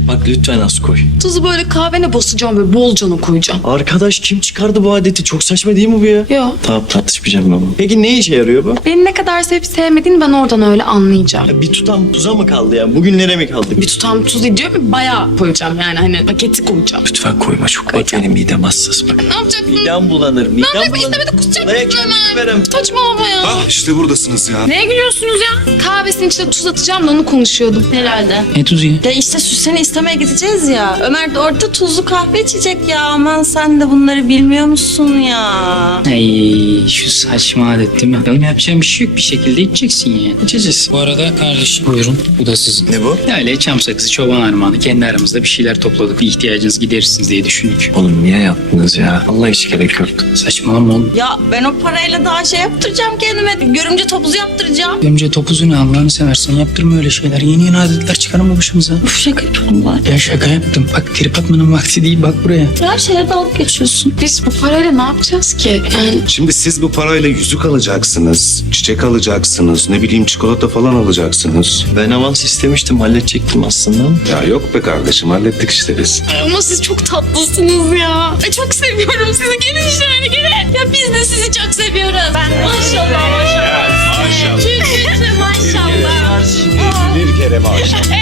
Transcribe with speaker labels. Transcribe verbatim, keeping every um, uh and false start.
Speaker 1: Bak lütfen az koy.
Speaker 2: Tuzu böyle kahvene basacağım ve bolcana koyacağım.
Speaker 1: Arkadaş kim çıkardı bu adeti? Çok saçma değil mi bu ya?
Speaker 2: Yo.
Speaker 1: Tamam tartışmayacağım ben bunu. Peki ne işe yarıyor bu?
Speaker 2: Beni ne kadar sevip sevmediğini ben oradan öyle anlayacağım.
Speaker 1: Ya bir tutam tuza mı kaldı ya? Bugünlere mi kaldı?
Speaker 2: Bir tutam tuz ediyor mu? Bayağı koyacağım yani hani paketi koyacağım.
Speaker 1: Lütfen koyma çok. Bak
Speaker 2: Koyacağım.
Speaker 1: benim midem hassas bak.
Speaker 2: Ne yapacaksın?
Speaker 1: Midem bulanır. Midem
Speaker 2: Ne yapayım?
Speaker 1: bulanır.
Speaker 2: İstemedi kusacak
Speaker 1: Olaya
Speaker 2: mısın
Speaker 1: kendimi
Speaker 2: Ömer?
Speaker 1: verem.
Speaker 2: Saçmalama ya.
Speaker 3: Ah işte buradasınız ya.
Speaker 2: Neye gülüyorsunuz ya? Kahvesinin içine tuz atacağım da onu konuşuyordum.
Speaker 4: Herhalde.
Speaker 5: Ne tuzu ya?
Speaker 4: Ya işte Süsen'i istemeye gideceğiz ya. Ömer de orada tuzlu kahve içecek ya. Aman sen de bunları bilmiyor musun ya?
Speaker 5: Ay şu saçma adet değil mi? Benim yapacağım bir şey yok, bir şekilde içeceksin yani. İçeceğiz. Bu arada kardeşim buyurun, bu da sizin.
Speaker 1: Ne bu?
Speaker 5: Öyle çam sakızı, çoban armağanı kendi aramızda bir şeyler topladık. Bir ihtiyacınız giderirsiniz diye düşündük.
Speaker 1: Oğlum niye yaptınız ya? Allah hiç gerek yoktu.
Speaker 5: Saçmalama oğlum.
Speaker 4: Ya ben o parayla daha şey yaptıracağım kendime. Görümce topuzu yaptıracağım.
Speaker 5: Önce topuzu ne Allah'ını seversen yaptırma öyle şeyler. Yeni yeni adetler çıkarma başımıza.
Speaker 4: Uf şaka yapıyorum ben.
Speaker 5: Ya şaka yaptım. Bak trip atmanın vakti değil, bak buraya.
Speaker 4: Her şeye dalga geçiyorsun.
Speaker 2: Biz bu parayla ne yapacağız ki? Yani
Speaker 3: Şimdi siz bu parayla yüzük alacaksınız, çiçek alacaksınız, ne bileyim çikolata falan alacaksınız.
Speaker 1: Ben avans istemiştim halledecektim aslında.
Speaker 3: Ya yok be kardeşim hallettik işte biz.
Speaker 2: ama siz çok tatlısınız ya. Ay, çok seviyorum sizi. Gelin şöyle gelin.
Speaker 4: Ya biz de sizi çok seviyoruz. Ben maşallah maşallah. Maşallah. Maşallah.
Speaker 3: Bir kere maaş.